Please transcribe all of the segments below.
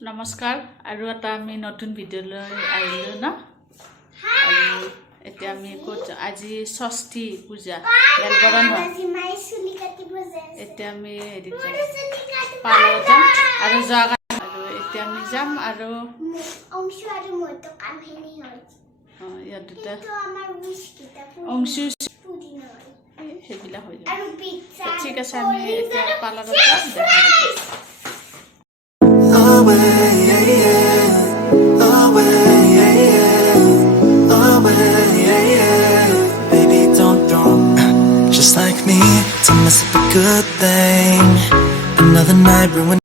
নমস্কাৰ আৰু এটা আমি নতুন ভিডিঅ' লৈ আহিলো ন আৰু এতিয়া আমি আজি ষষ্ঠী পূজা বেলবৰণ এতিয়া আমি হেৰি পাৰ্লাৰত যাম আৰু এতিয়া আমি যাম আৰু অংশু আৰু মইতো কামখিনি হয় ইয়াত দুটা অংশু সেইবিলাক হৈ যাব ঠিক আছে আমি এতিয়া পাৰ্লাৰত যাম Baby, don't throw just like me to mess up a good thing. Another night ruined.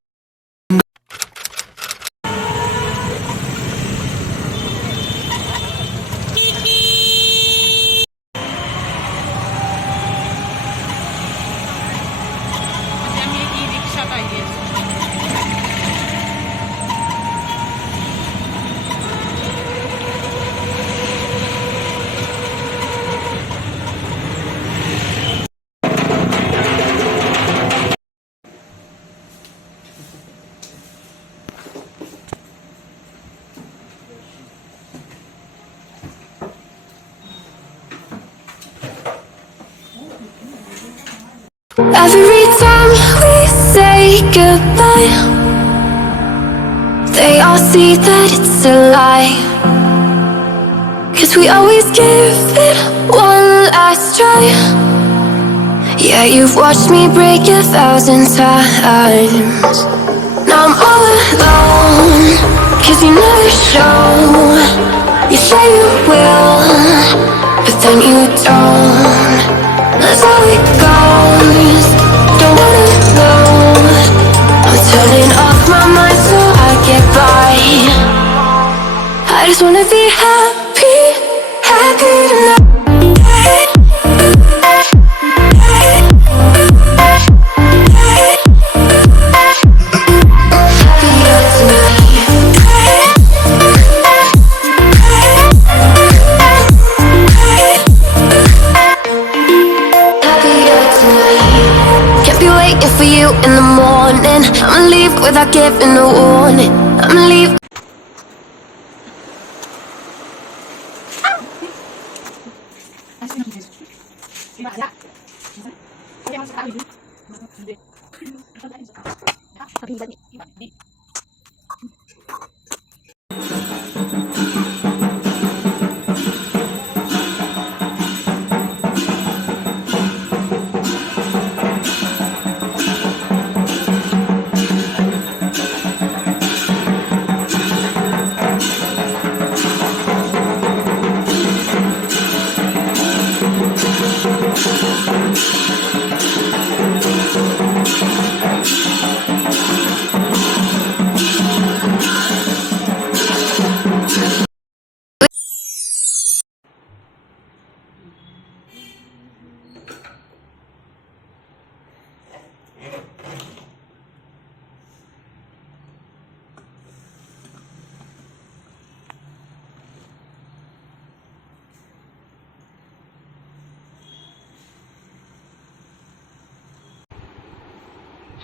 Every time we say goodbye, they all see that it's a lie. 'Cause we always give it one last try. Yeah, you've watched me break 1,000 times. Now I'm all alone, 'cause you never show. You say you will, but then you don't. That's how it goes. Don't wanna know. I'm turning off my mind so I get by. I just wanna be happy, happy tonight. For you in the morning, I'ma leave without giving a warning. I'ma leave.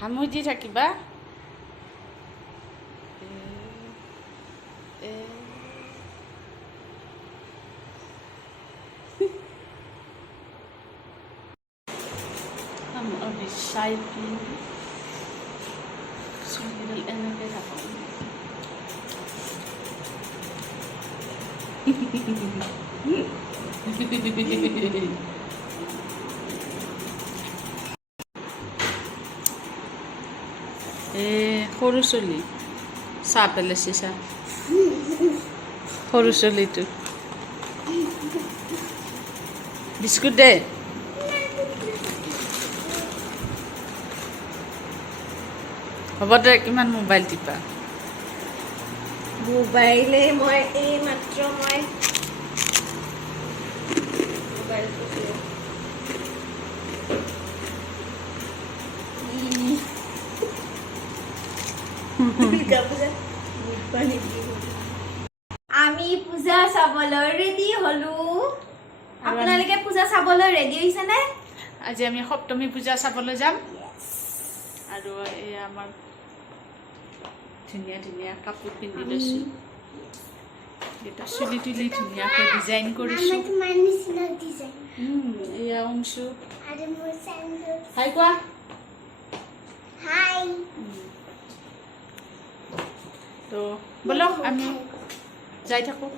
হামুজি থাকিবা এনেকৈ থাকোঁ সৰু চলি চাহ পেলাইছে চাহ সৰু চলিটো biscuit দে হ'ব দে কিমান মোবাইল টিপা মোবাইলে মই এই মাত্ৰ মই মোবাইলটো আমি পূজা চাবলৈ ৰেডি হলো আপোনালোকে পূজা চাবলৈ ৰেডি হৈছে নে আজি আমি সপ্তমী পূজা চাবলৈ যাম আৰু এই আমাৰ ধুনীয়া ধুনীয়া কাপোৰ পিন্ধি লৈছোঁ এটা চুলি তুলি ধুনীয়াকৈ ডিজাইন কৰিছোঁ এয়া অংশু হাই কোৱা তো ব'লক আমি যাই থাকোঁ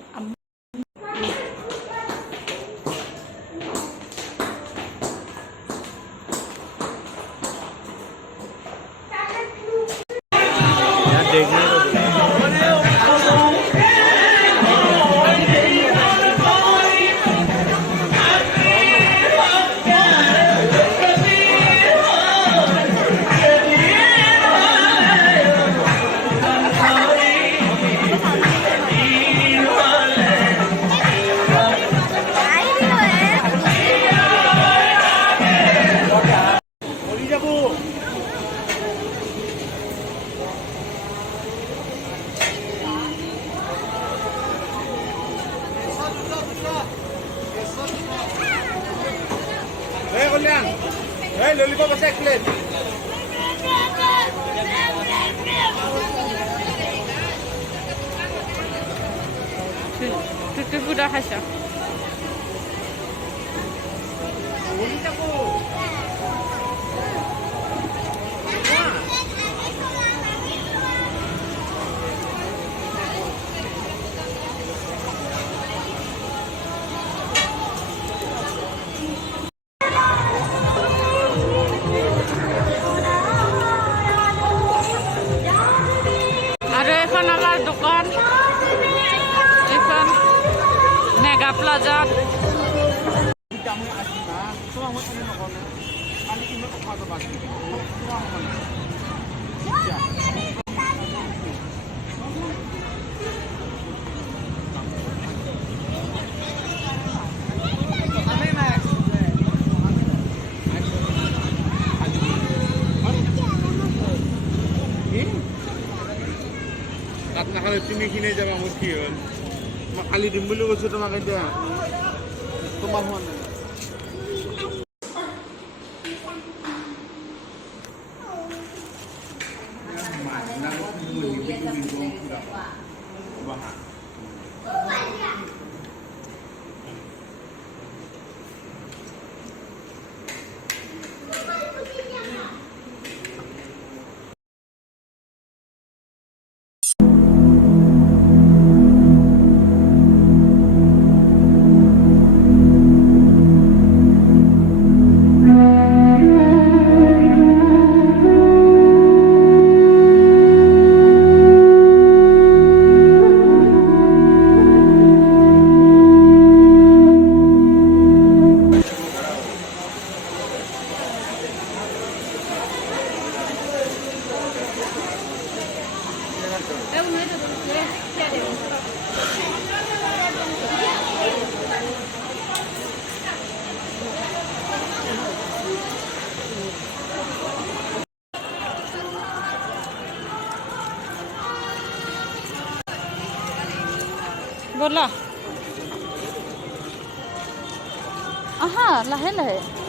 Hey, lollipop is excellent. তুই পুরা খাইছ আৰু এখন আমাৰ দোকান এখন মেগা প্লাজা তুমি কিনে যাবা মোৰ কি হ'ল মই কালি দিম বুলি কৈছোঁ তোমাক এতিয়া তোমাৰ হোৱা নাই ব'লা আহা লাহে লাহে